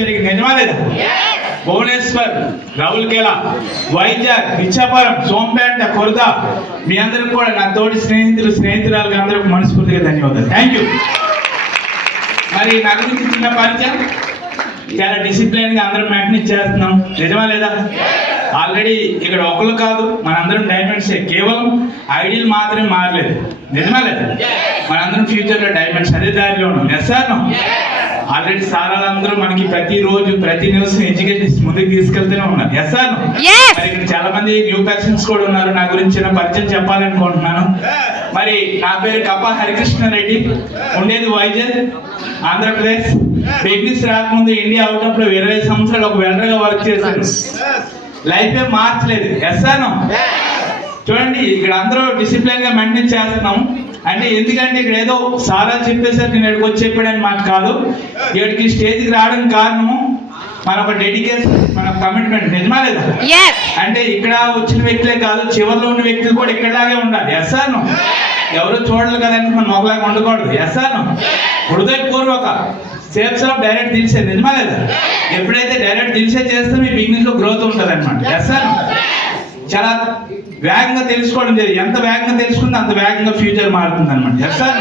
జరిగింది నిజమా లేదా? భువనేశ్వర్, రౌల్కేలా, వైజాగ్, ఇచ్చాపురం, సోంపేట, ఖుర్దా మీ అందరికి కూడా నా తోటి స్నేహితురాలకు అందరికి మనస్ఫూర్తిగా ధన్యవాదాలు. Thank you. మరి నా గురించి చిన్న పరిచయం, చాలా డిసిప్లిన్ గా అందరం మెయింటైన్ చేస్తున్నాం నిజమా లేదా? ఆల్రెడీ ఇక్కడ ఒకరు కాదు మనందరం డైమండ్సే, కేవలం ఐడియల్ మాత్రమే మారలేదు నిజమా లేదా? మనందరం ఫ్యూచర్ లో డైమండ్స్ అదే దారిలో ఉన్నాం. Yes sir? ఆల్రెడీ సారాలందరూ మనకి ప్రతిరోజు ప్రతి న్యూస్ ఎడ్యుకేషన్ ముందుకు తీసుకెళ్తూనే ఉన్నారు. Yes sir? మరి ఇక్కడ చాలా మంది న్యూ పర్సన్స్ కూడా ఉన్నారు. నా గురించి పరిచయం చెప్పాలనుకుంటున్నాను. మరి నా పేరు కప్ప హరికృష్ణారెడ్డి, ఉండేది వైజాగ్, ఆంధ్రప్రదేశ్. బిజినెస్ రాకముందు ఇండియా అవుట్ ఆఫ్ లో 20 సంవత్సరాలు ఒక వెల్డర్గా వర్క్ చేశాను. లైఫ్ ఏం మార్చలేదు. Yes sir? చూడండి ఇక్కడ అందరూ డిసిప్లిన్ గా మెయింటైన్ చేస్తున్నాం. అంటే ఎందుకంటే ఇక్కడ ఏదో సారా చెప్పేసారి నేను ఇక్కడికి వచ్చి చెప్పాడని మాట కాదు. ఇక్కడికి స్టేజ్కి రావడానికి కారణము మన ఒక డెడికేషన్, మన కమిట్మెంట్ నిజమా లేదా? అంటే ఇక్కడ వచ్చిన వ్యక్తులే కాదు, చివరిలో ఉన్న వ్యక్తులు కూడా ఇక్కడలాగే ఉండాలి. Yes sir? ఎవరు చూడలేదు కదండి మనం ఒకలాగా ఉండకూడదు. Yes sir? హృదయపూర్వక సేఫ్స్ ఆఫ్ డైరెక్ట్ దిల్సే నిజమా లేదా? ఎప్పుడైతే డైరెక్ట్ దిల్సే చేస్తే మీ బిజినెస్ లో గ్రోత్ ఉంటుంది అనమాట. Yes sir? చాలా వేగంగా తెలుసుకోవడం జరిగింది. ఎంత వేగంగా తెలుసుకుంటే అంత వేగంగా ఫ్యూచర్ మారుతుంది అనమాట. Yes sir?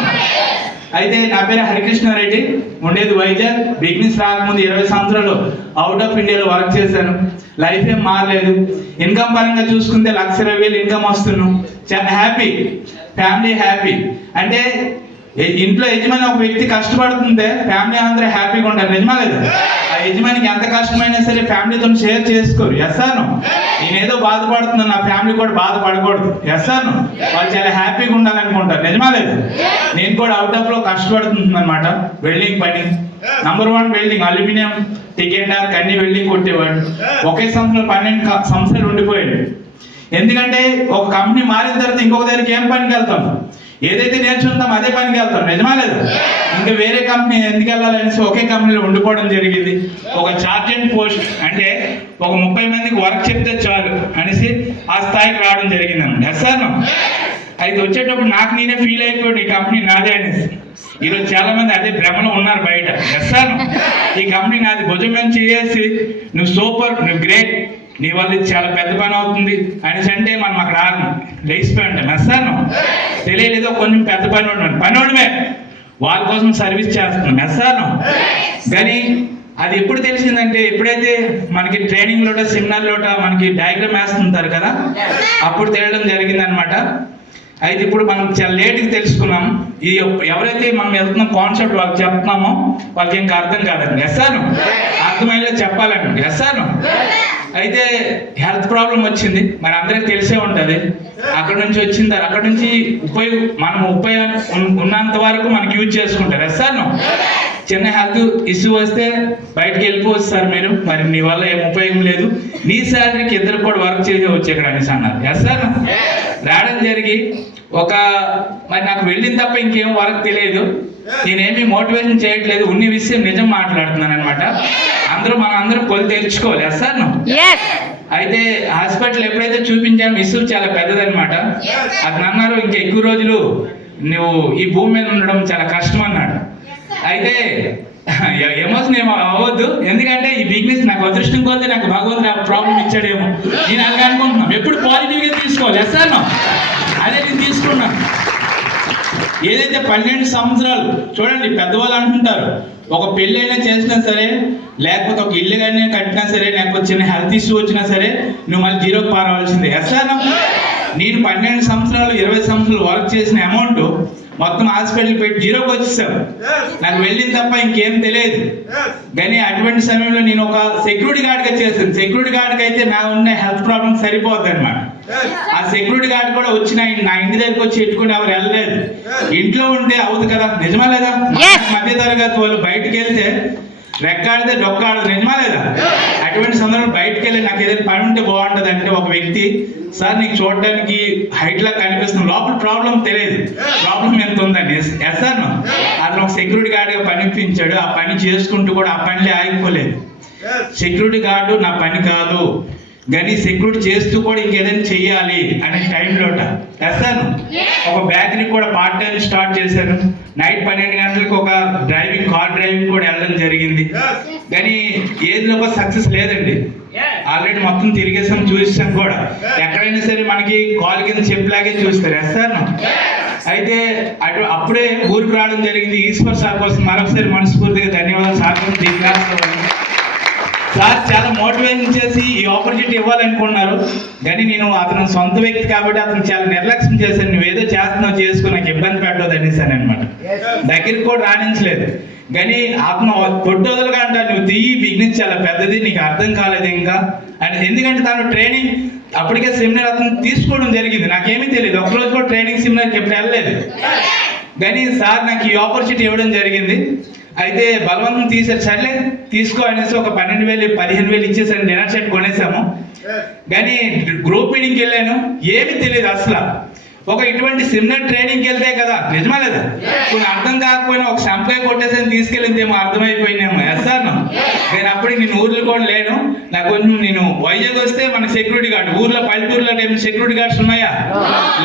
అయితే నా పేరు హరికృష్ణారెడ్డి, ఉండేది వైజాగ్. బిజినెస్ రాకముందు 20 సంవత్సరాలు అవుట్ ఆఫ్ ఇండియాలో వర్క్ చేశాను. లైఫ్ ఏం మారలేదు. ఇన్కమ్ పరంగా చూసుకుంటే 1,20,000 ఇన్కమ్ వస్తున్నాం. చాలా హ్యాపీ, ఫ్యామిలీ హ్యాపీ. అంటే ఇంట్లో యజమాని ఒక వ్యక్తి కష్టపడుతుంటే ఫ్యామిలీ అందరూ హ్యాపీగా ఉంటారు నిజమా లేదు? ఆ యజమానికి ఎంత కష్టమైనా సరే ఫ్యామిలీతో షేర్ చేసుకోరు. Yes sir? నేనేదో బాధపడుతున్నాను, నా ఫ్యామిలీ కూడా బాధపడకూడదు. Yes sir? వాళ్ళు చాలా హ్యాపీగా ఉండాలనుకుంటారు నిజమా లేదు? నేను కూడా అవుట్ ఆఫ్ లో కష్టపడుతుంది అనమాట. వెల్డింగ్ పని, number 1 welding, aluminium, ticket dark అన్ని వెల్డింగ్ కొట్టేవాడు. ఒకే సంవత్సరం 12 సంవత్సరాలు ఉండిపోయాడు. ఎందుకంటే ఒక కంపెనీ మారిన తర్వాత ఇంకొక దగ్గరికి ఏం పనికి వెళ్తాం? ఏదైతే నేర్చుకుంటాం అదే పనికి వెళ్తాం నిజమా లేదు? ఇంకా వేరే కంపెనీ ఎందుకు వెళ్ళాలనేసి ఒకే కంపెనీలో ఉండిపోవడం జరిగింది. ఒక చార్టెడ్ పోస్ట్ అంటే ఒక 30 మందికి వర్క్ చెప్తే చాలు అనేసి ఆ స్థాయికి రావడం జరిగింది అన్నమాట. Yes sir? అయితే వచ్చేటప్పుడు నాకు నేనే ఫీల్ అయిపోయాడు ఈ కంపెనీ నాదే అనేసి. ఈరోజు చాలా మంది అదే భ్రమలో ఉన్నారు బయట. Yes sir? ఈ కంపెనీ నాది, భుజం మీద చేసి నువ్వు సూపర్, నువ్వు గ్రేట్, నీ వల్ల ఇది చాలా పెద్ద పని అవుతుంది అనేసి అంటే మనం అక్కడ లేచిపోయి ఉంటాం. Yes sir? తెలియలేదో కొంచెం పెద్ద పనివాడమే వాళ్ళ కోసం సర్వీస్ చేస్తున్నాం. Yes sir? కానీ అది ఎప్పుడు తెలిసిందంటే ఎప్పుడైతే మనకి ట్రైనింగ్ లోట, సెమినార్ లోట మనకి డయాగ్రామ్ వేస్తుంటారు కదా, అప్పుడు తెలియడం జరిగింది అనమాట. అయితే ఇప్పుడు మనం చాలా లేట్గా తెలుసుకున్నాం. ఈ ఎవరైతే మనం వెళ్తున్న కాన్సెప్ట్ వాళ్ళకి చెప్తున్నామో వాళ్ళకి ఇంకా అర్థం కాదండి. Yes sir? అర్థమయ్యేలా చెప్పాలండి. Yes sir? అయితే హెల్త్ ప్రాబ్లం వచ్చింది, మరి అందరికి తెలిసే ఉంటుంది. అక్కడ నుంచి వచ్చింది, అక్కడ నుంచి మనం ఉన్నంత వరకు మనకి యూజ్ చేసుకుంటారు. Yes sir? చిన్న హెల్త్ ఇష్యూ వస్తే బయటకు వెళ్ళిపోవచ్చు సార్ మీరు, మరి నీ వల్ల ఏం ఉపయోగం లేదు, నీ శాలరీకి ఇద్దరు కూడా వర్క్ చేసేవచ్చు ఇక్కడ అనేసి అన్నారు. Yes sir? రావడం జరిగి మరి నాకు వెళ్ళిన తప్ప ఇంకేం వర్క్ తెలియదు. నేనేమి మోటివేషన్ చేయట్లేదు, ఉన్న విషయం నిజం మాట్లాడుతున్నాను అనమాట. అందరం కొలు తెచ్చుకోవాలి. Yes sir? అయితే హాస్పిటల్ ఎప్పుడైతే చూపించామో ఇష్యూ చాలా పెద్దదనమాట. అతను అన్నారు ఇంకా ఎక్కువ రోజులు నువ్వు ఈ భూమి మీద ఉండడం చాలా కష్టం అన్నాడు. అయితే ఎమోషన్ ఏమో అవ్వద్దు, ఎందుకంటే ఈ బిజినెస్ నాకు అదృష్టం కొద్ది నాకు భగవంతుడు ఆ ప్రాబ్లం ఇచ్చాడేమో నేను అలాగే అనుకుంటున్నాను. ఎప్పుడు పాజిటివ్గా తీసుకోవాలి. Yes sir? అదే నేను తీసుకున్నాను. ఏదైతే 12 సంవత్సరాలు చూడండి, పెద్దవాళ్ళు అంటుంటారు ఒక పెళ్ళైనా చేసినా సరే, లేకపోతే ఒక ఇల్లు కానీ కట్టినా సరే, లేకపోతే చిన్న హెల్త్ ఇష్యూ వచ్చినా సరే నువ్వు మళ్ళీ జీరోకి పారవలసిందే. Yes sir? నేను 12 సంవత్సరాలు 20 సంవత్సరాలు వర్క్ చేసిన అమౌంట్ మొత్తం హాస్పిటల్ పెట్టి జీరోకి వచ్చేసాను. నాకు వెళ్ళిన తప్ప ఇంకేం తెలియదు. కానీ అటువంటి సమయంలో నేను ఒక సెక్యూరిటీ గార్డ్గా చేశాను. సెక్యూరిటీ గార్డ్కి అయితే నా ఉన్న హెల్త్ ప్రాబ్లమ్ సరిపోద్ది అనమాట. ఆ సెక్యూరిటీ గార్డ్ కూడా వచ్చి నా ఇంటి దగ్గరికి వచ్చి పెట్టుకుని ఎవరు వెళ్ళలేదు. ఇంట్లో ఉంటే అవుతుంది కదా నిజమా లేదా? మధ్య తరగతి వాళ్ళు బయటకు వెళ్తే రెక్కాడితే డొక్కాడదు నిజమా లేదా? అటువంటి సందర్భంలో బయటకు వెళ్ళి నాకు ఏదైనా పని ఉంటే బాగుంటుంది అంటే ఒక వ్యక్తి, సార్ నీకు చూడడానికి హైట్ లా కనిపిస్తుంది, లోపల ప్రాబ్లం తెలియదు, ప్రాబ్లం ఎంత ఉందండి. Yes sir? అతను ఒక సెక్యూరిటీ గార్డ్గా పనిపించాడు. ఆ పని చేసుకుంటూ కూడా ఆ పనిలో ఆగిపోలేదు. సెక్యూరిటీ గార్డు నా పని కాదు, కానీ సెక్యూరిటీ చేస్తూ కూడా ఇంకేదైనా చెయ్యాలి అనే టైంలోట. Yes sir? ఒక బేకరీ కూడా పార్ట్ టైం స్టార్ట్ చేశాను. నైట్ 12 గంటలకు ఒక కార్ డ్రైవింగ్ కూడా వెళ్ళడం జరిగింది. కానీ ఏదిలో ఒక సక్సెస్ లేదండి. ఆల్రెడీ మొత్తం తిరిగేసాం, చూసాం కూడా. ఎక్కడైనా సరే మనకి కాల్ కింద చెప్పలాగే చూస్తారు. సార్ అయితే అప్పుడే ఊరికి రావడం జరిగింది. ఈశ్వర్ సార్ కోసం మరొకసారి మనస్ఫూర్తిగా ధన్యవాదాలు. సార్ చాలా మోటివేషన్ చేసి ఈ ఆపర్చునిటీ ఇవ్వాలనుకున్నారు. కానీ నేను అతను సొంత వ్యక్తి కాబట్టి అతను చాలా నిర్లక్ష్యం చేశాను. నువ్వేదో చేస్తున్నావు చేసుకో, నాకు ఇబ్బంది పెట్టవద్దు అనేసాను అనమాట. దగ్గరికి కూడా రాణించలేదు. కానీ అతను పొట్టొదలుగా అంటారు, నువ్వు తీయి బిజినెస్ చాలా పెద్దది, నీకు అర్థం కాలేదు ఇంకా అని. ఎందుకంటే తను ట్రైనింగ్ అప్పటికే సెమినార్ అతను తీసుకోవడం జరిగింది. నాకేమీ తెలియదు, ఒకరోజు కూడా ట్రైనింగ్ సెమినార్కి ఎప్పుడు వెళ్ళలేదు. కానీ సార్ నాకు ఈ ఆపర్చునిటీ ఇవ్వడం జరిగింది. అయితే బలవంతం తీసారు. సర్లే తీసుకో అనేసి ఒక 12,000 15,000 ఇచ్చేసాను. డిన్నర్ సెట్ కొనేసాము. కానీ గ్రూప్ మీటింగ్కి వెళ్ళాను, ఏమీ తెలియదు అసలు. ఒక ఇటువంటి సెమినార్ ట్రైనింగ్కి వెళ్తే కదా, నిజమా లేదా? కొన్ని అర్థం కాకపోయినా ఒక సంపై కొట్టేసని తీసుకెళ్ళిందేమో, అర్థమైపోయినేమో. సార్ నేను అప్పటికి నేను ఊర్లో కూడా లేను. నాకు కొంచెం నేను వైజాగ్ వస్తే మనకి సెక్యూరిటీ గార్డ్, ఊర్లో పల్లెటూరులో సెక్యూరిటీ గార్డ్స్ ఉన్నాయా?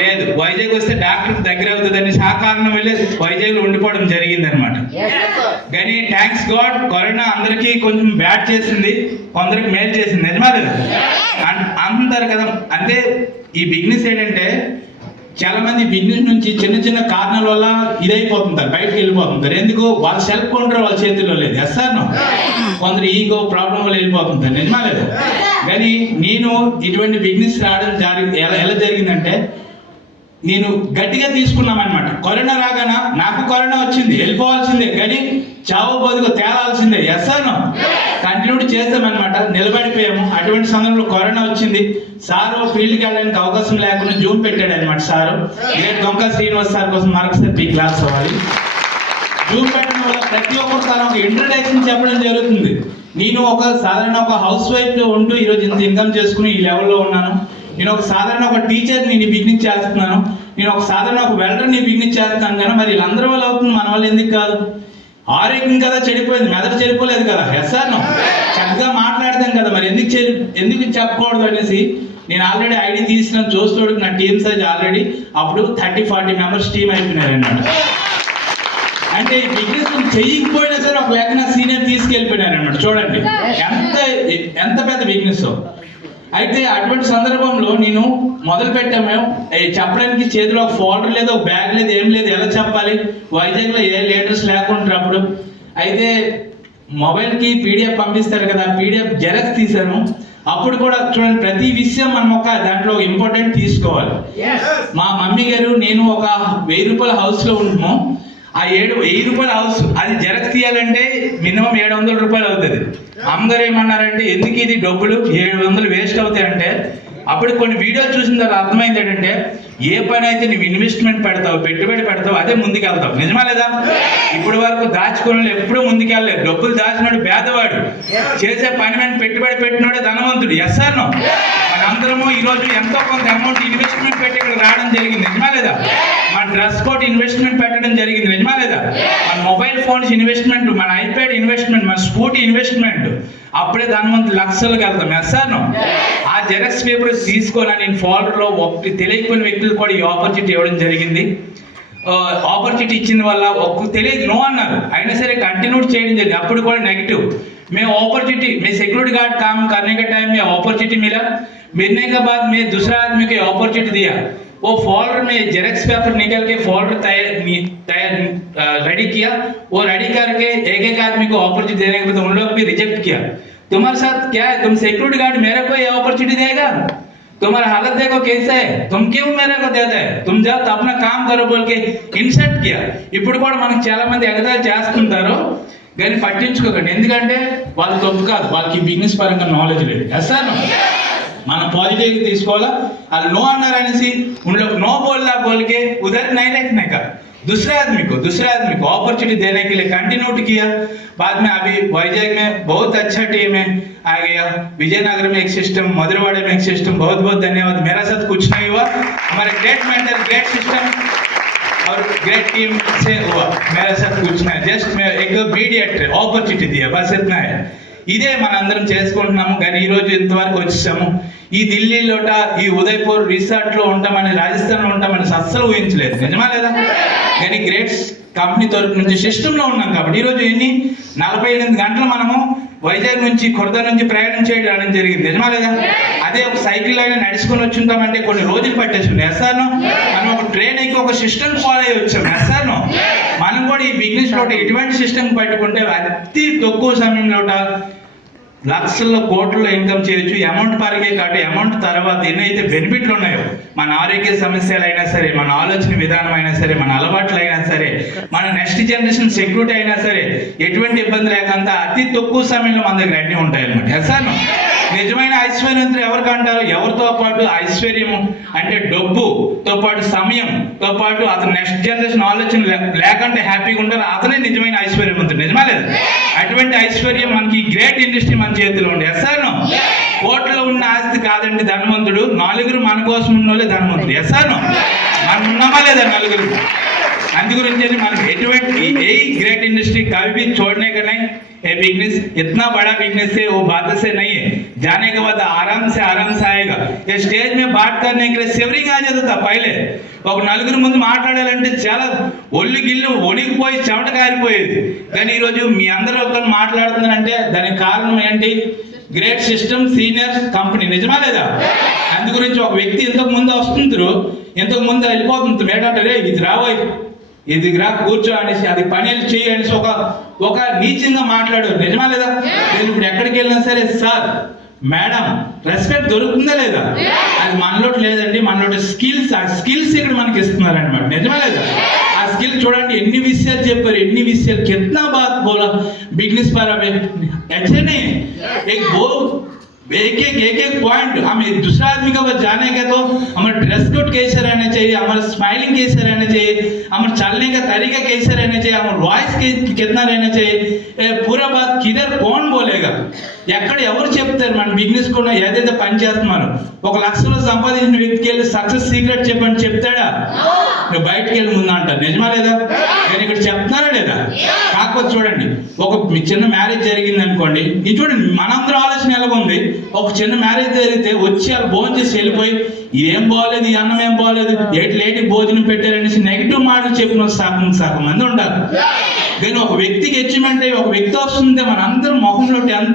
లేదు. వైజాగ్ వస్తే డాక్టర్ దగ్గర అవుతుందని ఆ కారణం వెళ్ళి వైజాగ్లో ఉండిపోవడం జరిగింది అనమాట. కానీ థ్యాంక్స్ గాడ్, కరోనా అందరికీ కొంచెం బ్యాడ్ చేసింది, కొందరికి మేలు చేసింది. నిజమా లేదా? అంటారు కదా. అంటే ఈ బిజినెస్ ఏంటంటే చాలా మంది బిజినెస్ నుంచి చిన్న చిన్న కారణాల వల్ల ఇదైపోతుంటారు, బయటకు వెళ్ళిపోతుంటారు. ఎందుకు? వాళ్ళ సెల్ఫ్ కంట్రోల్ వాళ్ళ చేతుల్లో లేదు. సార్ కొందరు ఈగో ప్రాబ్లం వల్ల వెళ్ళిపోతుంటారు. నిజమా లేదు? కానీ నేను ఇటువంటి బిజినెస్ రావడం ఎలా జరిగిందంటే, నేను గట్టిగా తీసుకున్నామన్నమాట. కరోనా రాగానే నాకు కరోనా వచ్చింది, వెళ్ళిపోవాల్సిందే, కానీ చావు బతుకు తేలాల్సిందే. సార్ కంటిన్యూ చేస్తామన్నమాట. నిలబడిపోయాము. అటువంటి సమయంలో కరోనా వచ్చింది. సారు ఫీల్డ్కి వెళ్ళడానికి అవకాశం లేకుండా జూమ్ పెట్టాడు అనమాట. సారు దొంగ శ్రీనివాస్ సార్ కోసం మరొకసారి బీ క్లాస్ అవ్వాలి. జూమ్ పెట్టడం వల్ల ప్రతి ఒక్కరు సార్ ఒక ఇంట్రడక్షన్ చెప్పడం జరుగుతుంది. నేను ఒక సాధారణ ఒక హౌస్ వైఫ్ ఉంటూ ఈరోజు ఇంత ఇన్కమ్ చేసుకుని ఈ లెవెల్లో ఉన్నాను. నేను ఒక సాధారణ ఒక టీచర్ నేను బిగినింగ్ చేస్తున్నాను. నేను ఒక సాధారణ ఒక వెల్డర్ ని బిగినింగ్ చేస్తున్నాను. కానీ మరి వీళ్ళందరి వల్ల అవుతుంది, మన వల్ల ఎందుకు కాదు? ఆరోగ్యం కదా చెడిపోయింది, మెదడు చెడిపోలేదు కదా. సార్ చక్కగా మాట్లాడతాం కదా, మరి ఎందుకు చెప్పకూడదు అనేసి నేను ఆల్రెడీ ఐడి తీసిన చూస్తోడికి నా టీమ్ సైజ్ ఆల్రెడీ అప్పుడు 30-40 మెంబర్స్ టీమ్ అయిపోయినారు అన్నమాట. అంటే ఈ బిజినెస్ చెయ్యకపోయినా సరే ఒక లెక్కన సీనియర్ తీసుకెళ్ళిపోయినారు అన్నమాట. చూడండి ఎంత పెద్ద బిజినెస్. అయితే అటువంటి సందర్భంలో నేను మొదలు పెట్టాము. చెప్పడానికి చేతిలో ఒక ఫోల్డర్ లేదు, ఒక బ్యాగ్ లేదు, ఏం లేదు. ఎలా చెప్పాలి? వైజాగ్లో ఏ లీడర్స్ లేకుంటారు అప్పుడు. అయితే మొబైల్కి పీడిఎఫ్ పంపిస్తారు కదా, పీడిఎఫ్ జెరాక్స్ తీశాను. అప్పుడు కూడా చూడండి, ప్రతి విషయం మనం ఒక దాంట్లో ఇంపార్టెంట్ తీసుకోవాలి. మా మమ్మీ గారు నేను ఒక 1000 రూపాయల హౌస్లో ఉంటాము. ఆ 1000 రూపాయల హౌస్ అది జెరాక్స్ తీయాలంటే మినిమం 700 రూపాయలు అవుతుంది. అమ్మగారు ఏమన్నారంటే, ఎందుకు ఇది డబ్బులు 700 వేస్ట్ అవుతాయంటే, అప్పుడు కొన్ని వీడియోలు చూసిన తర్వాత అర్థమైంది ఏంటంటే, ఏ పని అయితే నువ్వు ఇన్వెస్ట్మెంట్ పెడతావు, పెట్టుబడి పెడతావు, అదే ముందుకెళ్తావు. నిజమా లేదా? ఇప్పుడు వరకు దాచుకోవడం ఎప్పుడూ ముందుకెళ్ళలేదు. డబ్బులు దాచినాడు పేదవాడు, చేసే పని మీద పెట్టుబడి పెట్టినాడే ధనవంతుడు. సార్ మనందరము ఈరోజు ఎంతో కొంత అమౌంట్ ఇన్వెస్ట్మెంట్ పెట్టి ఇక్కడ రావడం జరిగింది. నిజమా లేదా? మన డ్రెస్ కోట్ ఇన్వెస్ట్మెంట్ పెట్టడం జరిగింది. నిజమా లేదా? మన మొబైల్ ఫోన్స్ ఇన్వెస్ట్మెంట్, మన ఐప్యాడ్ ఇన్వెస్ట్మెంట్, మన స్కూటీ ఇన్వెస్ట్మెంట్. అప్పుడే ధనవంతులు లక్షలకు వెళ్తాం. సార్ ఆ జెరాక్స్ పేపర్ తీసుకొని నేను ఫోల్డర్లో ఒకటి తెలియకపోయిన వ్యక్తులు కూడా ఈ ఆపర్చునిటీ ఇవ్వడం జరిగింది. ఆపర్చునిటీ ఇచ్చిన వల్ల ఒక తెలియదు నో అన్నారు, అయినా సరే కంటిన్యూ చేయడం జరిగింది. అప్పుడు కూడా నెగిటివ్. मैं अपॉर्चुनिटी मैं सिक्योरिटी गार्ड काम करने के टाइम में अपॉर्चुनिटी मिलने के बाद मैं दूसरा आदमी को अपॉर्चुनिटी दिया. वो फोल्डर में जेरॉक्स पेपर निकल के फोल्डर तैयार रेडी किया. वो रेडी करके एक आदमी को अपॉर्चुनिटी देने के बाद उन लोग भी रिजेक्ट किया. तुम्हारे साथ क्या है? तुम सिक्योरिटी गार्ड मेरे को ये अपॉर्चुनिटी देगा? तुम्हारा हालत देखो कैसा है, तुम क्यों मेरे को देता है? तुम जाओ तो अपना काम करो बोल के इनसल्ट किया. ఇప్పుడు కూడా మనకు చాలా మంది ఎగతాళి చేస్తుంటారు, కానీ పట్టించుకోకండి. ఎందుకంటే వాళ్ళు తప్పు కాదు, వాళ్ళకి బిజినెస్ పరంగా నాలెడ్జ్ లేదు. సార్ మనం పాజిటివ్ తీసుకోవాలా. వాళ్ళు నో అన్నారు అనేసి उन लोग नो बोल के उधर नहीं रखने का, दूसरे आदमी को अपॉर्चुनिटी देने के लिए कंटिन्यू किया. बाद में अभी वाइजैग में बहुत अच्छा टीम है आ गया. विजयनगर में एक सिस्टम, मधुरवाड़े में एक सिस्टम. बहुत बहुत धन्यवाद. मेरा साथ कुछ नहीं हुआ, हमारे ग्रेट मेंटर, ग्रेट सिस्टम और ग्रेट टीम से हुआ. मेरे साथ कुछ नहीं, जस्ट मैं एक मीडिएटर अपॉर्चुनिटी दिया, बस इतना है. ఇదే మనందరం చేసుకుంటున్నాము. కానీ ఈ రోజు ఇంతవరకు వచ్చేసాము. ఈ ఢిల్లీలోట ఈ ఉదయ్పూర్ రిసార్ట్ లో ఉంటామని, రాజస్థాన్ లో ఉంటామని అస్సలు ఊహించలేదు. నిజమా లేదా? కానీ గ్రేట్స్ కంపెనీ తరపు నుంచి సిస్టమ్ లో ఉన్నాం కాబట్టి ఈరోజు 48 గంటలు మనము వైజాగ్ నుంచి ఖుర్దా నుంచి ప్రయాణం చేయడం జరిగింది. నిజమా లేదా? అదే ఒక సైకిల్ అయినా నడుచుకొని వచ్చి ఉంటామంటే కొన్ని రోజులు పట్టేస్తుంది. ఎస్ఆర్ను మనం ఒక ట్రైన్ ఎక్కి ఒక సిస్టమ్ ఫాలో అయ్యి వచ్చాం. ఎస్ఆర్ను మనం కూడా ఈ బిజినెస్ లో ఎటువంటి సిస్టమ్ పట్టుకుంటే అతి తక్కువ సమయంలో లక్షల్లో కోట్లలో ఇన్కమ్ చేయొచ్చు. అమౌంట్ పరగే కాదు, అమౌంట్ తర్వాత ఎన్నైతే బెనిఫిట్లు ఉన్నాయో, మన ఆరోగ్య సమస్యలు అయినా సరే, మన ఆలోచన విధానం అయినా సరే, మన అలవాట్లు అయినా సరే, మన నెక్స్ట్ జనరేషన్ సెక్యూరిటీ అయినా సరే, ఎటువంటి ఇబ్బంది లేకుండా అతి తక్కువ సమయంలో మన దగ్గర అన్నీ ఉంటాయి అన్నమాట. ఎస్ఆర్ను నిజమైన ఐశ్వర్యవంతులు ఎవరికి అంటారు? ఎవరితో పాటు ఐశ్వర్యము అంటే డబ్బుతో పాటు సమయంతో పాటు అతను నెక్స్ట్ జనరేషన్ ఆలోచన లేకుండా హ్యాపీగా ఉంటారు, అతనే నిజమైన ఐశ్వర్యవంతుడు. నిజమా లేదు? అటువంటి ఐశ్వర్యం మనకి గ్రేట్ ఇండస్ట్రీ మన చేతిలో ఉంది. ఎస్ఆర్ను కోట్లో ఉన్న ఆస్తి కాదండి ధనవంతుడు, నలుగురు మన కోసం ఉన్న వాళ్ళే ధనవంతుడు. ఎస్ఆర్ను మనం ఉన్నామా లేదా నలుగురు? अंत गुరించి మనకి ఎటువంటి ఏ ग्रेट इंडस्ट्री कभी भी छोड़ने का नहीं है। बिजनेस इतना बड़ा बिजनेस है, वो बात से नहीं है। जाने के बाद आराम से आएगा। ये स्टेज में बात करने के लिए शिवरिंग आ जाता था पहले। ఒక నలుగురు ముందు మాట్లాడాలంటే చాలా ఒళ్ళు గిల్లు వణికిపోయి చెమట కారిపోయేది. కానీ ఈరోజు మీ అందరితో మాట్లాడుతున్నానంటే దానికి కారణం ఏంటి? Grade system senior company. నిజమా లేదా? అందు గురించి ఒక వ్యక్తి ఇంతకు ముందు వస్తుంటారు, ఇంతకు ముందు వెళ్ళిపోతుంది. ఏంటంటే ఇది రాబోయ్, ఇది రా కూర్చో అనేసి, అది పని చేయి అనేసి ఒక నీచంగా మాట్లాడారు. నిజమా లేదా? నేను ఇప్పుడు ఎక్కడికి వెళ్ళినా సరే సార్ మేడం రెస్పెక్ట్ దొరుకుతుందా లేదా? అది మనలో లేదండి, మనలో స్కిల్స్. ఆ స్కిల్స్ ఇక్కడ మనకి ఇస్తున్నారు అనమాట. నిజమా లేదా? ఆ స్కిల్ చూడండి, ఎన్ని విషయాలు చెప్పారు, ఎన్ని విషయాలు కిतना बात बोला बिजनेस पर। ऐसे नहीं एक एक पॉइंट हमें दूसरा आदमी का बस जाने का, तो हमारा ड्रेस कोड कैसे रहना चाहिए, हमारा स्माइलिंग कैसे रहना चाहिए, हमारे चलने का तरीका कैसे रहना चाहिए, हमारा वॉइस कितना रहना चाहिए, पूरा बात किधर कौन बोलेगा, ఎక్కడ ఎవరు చెప్తారు మన బిజినెస్ కూడా ఏదైతే పని చేస్తున్నారు. 1 లక్షలు సంపాదించిన వ్యక్తికి వెళ్ళి సక్సెస్ సీక్రెట్ చెప్పని చెప్తాడా? నువ్వు బయటకు వెళ్ళి ముందు అంటారు. నిజమా లేదా? నేను ఇక్కడ చెప్తున్నారా లేదా? కాకపోతే చూడండి, ఒక చిన్న మ్యారేజ్ జరిగింది అనుకోండి, ఇది చూడండి మనందరూ ఆలోచన ఎలాగుంది. ఒక చిన్న మ్యారేజ్ జరిగితే వచ్చి వాళ్ళు భోజనం చేసి వెళ్ళిపోయి ఏం బాగోలేదు, ఈ అన్నం ఏం బాగోలేదు, లేటికి భోజనం పెట్టారనేసి నెగిటివ్ మాటలు చెప్పిన సగం మంది ఉంటారు. కానీ ఒక వ్యక్తికి అచీవ్మెంట్ అయ్యి ఒక వ్యక్తి వస్తుంటే మన అందరం మొహంలో ఎంత